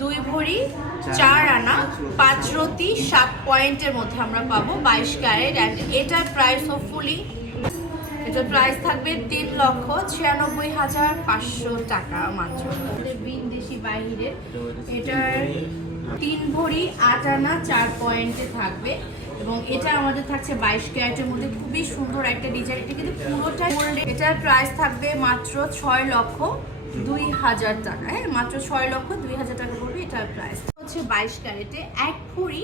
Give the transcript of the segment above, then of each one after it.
2 ভরি 4 আনা 5 রতি 7 পয়েন্টের মধ্যে আমরা পাবো 22 ক্যারেট। অ্যান্ড এটার প্রাইস হোপফুলি এটার প্রাইস থাকবে 3,96,500 টাকা মাত্র। বিনদেশি বাহিরের এটার 3 ভরি 8 আনা 4 পয়েন্টে থাকবে এবং এটা আমাদের থাকছে 22 ক্যারেটের মধ্যে খুবই সুন্দর একটা ডিজাইন। এটা কিন্তু পুরোটাই গোল্ড। এটার প্রাইস থাকবে মাত্র 6,02,000 টাকা। হ্যাঁ, মাত্র 6,02,000 টাকা পড়বে এটার প্রাইস। হচ্ছে 22 ক্যারেটে 1 ভরি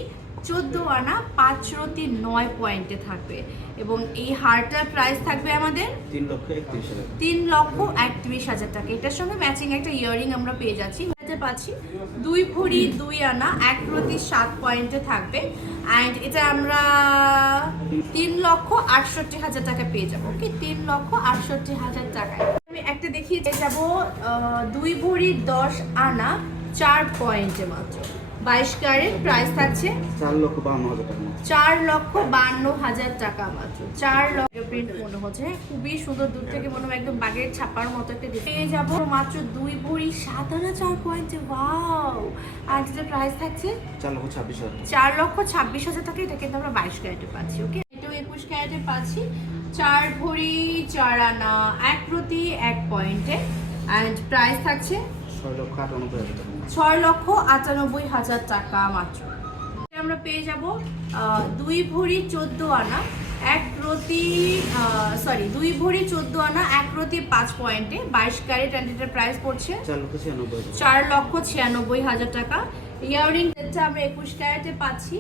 14 আনা 5 রতি 9 পয়েন্টে থাকবে এবং এই হারটার প্রাইস থাকবে আমাদের 3,31,000 টাকা। এটার সঙ্গে ম্যাচিং একটা ইয়াররিং আমরা পেয়ে যাচ্ছি। পাচ্ছি 2 ভরি 2 আনা 1 রতি 7 পয়েন্টে থাকবে অ্যান্ড এটা আমরা 3,68,000 টাকা পেয়ে যাবো। ওকে, 3,68,000 টাকায় আমি একটা দেখিয়ে যাব 2 ভরি 10 আনা 4 পয়েন্টে মাত্র 22 ক্যারেট। প্রাইস থাকছে 4,52,000 টাকা মাত্র। 4 লক্ষ প্রিন্ট মনে হচ্ছে খুবই সুন্দর, দূর থেকে মনে হয় একদম বাগের ছাপার মতো একটা পেয়ে যাবো মাত্র 2 ভরি 7 আনা 4 পয়েন্টে। ওয়াও! আর যেটা প্রাইস থাকছে 4,26,000 টাকা। এটা কিন্তু আমরা 22 ক্যারেটে পাচ্ছি। ওকে, এটাও 21 ক্যারেটে পাচ্ছি 4 ভরি 4 আনা 1 রতি 1 পয়েন্টে অ্যান্ড প্রাইস থাকছে 6,98,000 টাকা মাত্র। আমরা পেয়ে যাব 2 ভরি 14 আনা 1 রতি 2 ভরি 14 আনা 1 রতি 5 পয়েন্টে 22 ক্যারেট অ্যান্ড এটার প্রাইস পড়ছে 4,96,000 টাকা। ইয়াররিং সেটটা আমরা 21 ক্যারেটে পাচ্ছি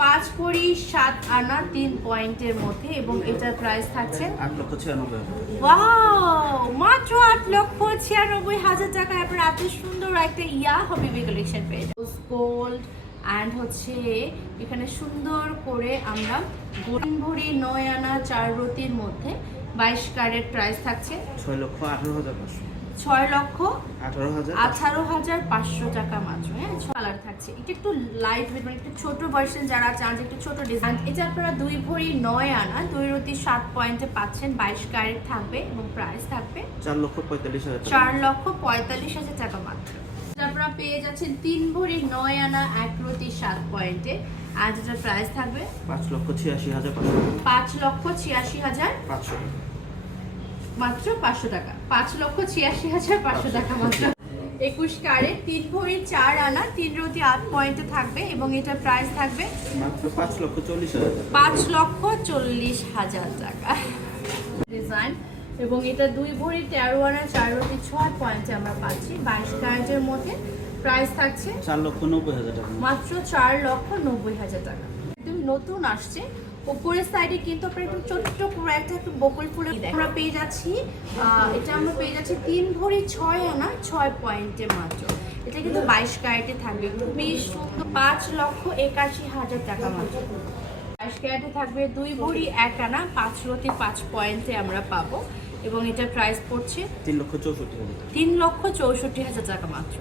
5 ভরি 7 আনা 3 পয়েন্টের মধ্যে এবং এটার প্রাইস থাকছে 8,96,000। ওয়াও! মাত্র 8,96,000 টাকায় আপনারা এত সুন্দর একটা হাবিবি কালেকশন পেয়ে যাবেন। গোল্ড অ্যান্ড হচ্ছে এখানে সুন্দর করে আমরা 3 ভরি 9 আনা 4 রতির মধ্যে 22 ক্যারেট। প্রাইস থাকছে 6,18,500 টাকা মাত্র। হ্যাঁ, কালার থাকছে। এটা একটু লাইট ওয়েট, মানে একটু ছোট ভার্সন যারা চান যে একটু ছোট ডিজাইন, এটা আপনারা 2 ভরি 9 আনা 2 রতি 7 পয়েন্টে পাচ্ছেন 22 ক্যারেট থাকবে এবং প্রাইস থাকবে 4,45,000 টাকা মাত্র। আপনারা পেয়ে যাচ্ছেন 3 ভরি 9 আনা 1 রতি 7 পয়েন্টে আর যেটার প্রাইস থাকবে 5,86,500 মাত্র 500 টাকা। 5,86,500 টাকা মাত্র। 21 ক্যারেট 3 ভরি 4 আনা 3 রতি 8 পয়েন্টে থাকবে এবং এটার প্রাইস থাকবে মাত্র 5,40,000 5,40,000 টাকা ডিজাইন এবং এটা 2 ভরি 13 আনা 4 রতি 6 পয়েন্টে আমরা পাচ্ছি 22 ক্যারেটের মধ্যে। প্রাইস থাকছে 4,90,000 টাকা মাত্র 4,90,000 টাকা। তুমি নতুন আসছে উপরের সাইডে কিন্তু আপনারা একটু ছোট্ট করে একটা বকুল ফুলের আমরা পেয়ে যাচ্ছি। এটা আমরা পেয়ে যাচ্ছি 3 ভরি 6 আনা 6 পয়েন্টে মাত্র। এটা কিন্তু 22 ক্যারেটে থাকবে খুবই সুন্দর 5,81,000 টাকা মাত্র। 22 ক্যারেটে থাকবে 2 ভরি 1 আনা 5 রতি 5 পয়েন্টে আমরা পাবো এবং এটার প্রাইস পড়ছে 3,64,000 3,64,000 টাকা মাত্র।